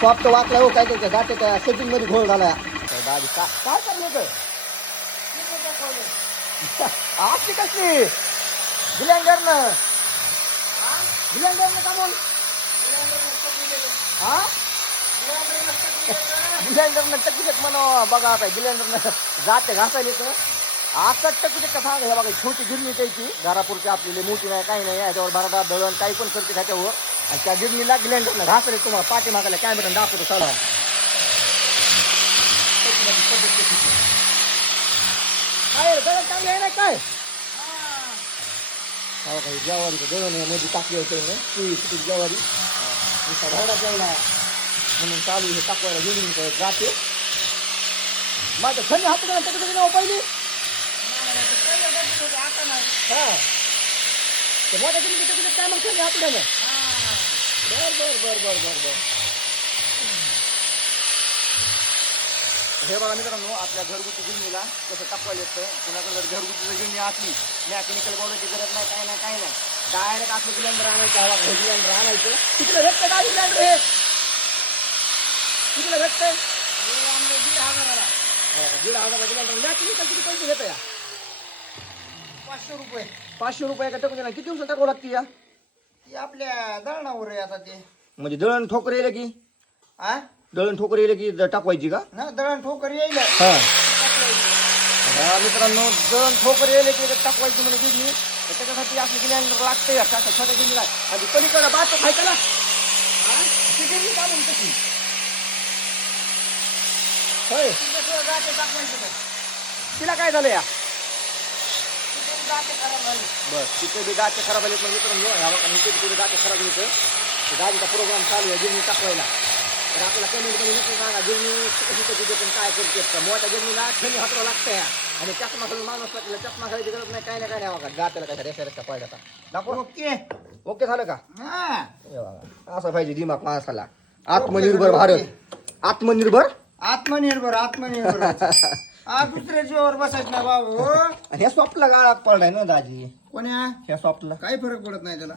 soft वाचला हो काय काय जाते त्या सेटिंग मध्ये घोळ झाला दादी काय चाललं होतं आपली कसली ब्लेंडरनं का बोल हा ब्लेंडरनं टकीट म्हणा बघा आता ब्लेंडरनं जाते घासायला तर आता टकीट का सांग हे बघा छोटी गिरणी त्याची घरापुरची आपली मोठी नाही काही नाही याच्यावर भरडा दळण काही पण करते त्याच्यावर आणि त्या गिरणीला ब्लेंडरनं घासले तुम्हाला पाठी मागायला कॅमेरा दाखवतो चला काय दळण चांगली आहे ना काय हो काही ज्वारीचं दळण मध्ये टाकली होते ना ज्वारी भरडा जेवला म्हणून चालू हे टाकवायला गिरणी जाते माझं थंडी हात त्याच्याकडे पहिली हा तर मोठ्या गिरणी काय मग थंडी हातड्यानं बर हे बघा मित्रांनो आपल्या घरगुती गिरणीला कसं टाकवायला येतं कुणाकडे जर घरगुती गिरणी असली मॅकॅनिकल बोलायची गरज नाही काय नाही डायरेक्ट आपलं सिलेंडर आणायचं हवा हे सिलेंडर आणायचं तिकडे भेटतं का सिलेंडर हे तिकडे भेटतंय 1,500 सिलेंडर मॅकॅनिकल किती पैसे घेतं या 500 रुपये का टाकून किती दिवसात टाकावं लागते या आपल्या दळणावर आहे आता ते म्हणजे दळण ठोकर येईल की हा दळण ठोकर येईल की टाकवायची का ना दळण ठोकर येईल हा मित्रांनो दळण ठोकर येईल की टाकवायची म्हणजे गिरणी त्याच्यासाठी आपली सिलेंडर लागते छोट्या गिरणीला आणि पलीकडे बात खायचं ना ती गिरणी का म्हणून तशी होय तिला काय झालं या बस तिथे बी गाचे खराब झाले पण मित्रांनो तिथे गाचे खराब होतं गाडीचा प्रोग्राम चालू आहे गिरणी टाकवायला तर आपल्याला कमेंटमध्ये नक्की सांगा गिरणी कशी तिथे पण काय करते मोठ्या गिरणीला थंडी हातरावं लागतं आणि चष्मा खाली माणूस लागला चष्मा खाली गरज नाही काय नाही गात्याला काय रेषा पाहिजे दाखव ओके झालं का असं पाहिजे दिमाग माणसाला आत्मनिर्भर भारत आत्मनिर्भर दुसऱ्या जीवावर बसायचं ना बाबू हे स्वप्नला गाळात पडलाय ना दाजी कोण्या ह्या स्वप्नला काही फरक पडत नाही त्याला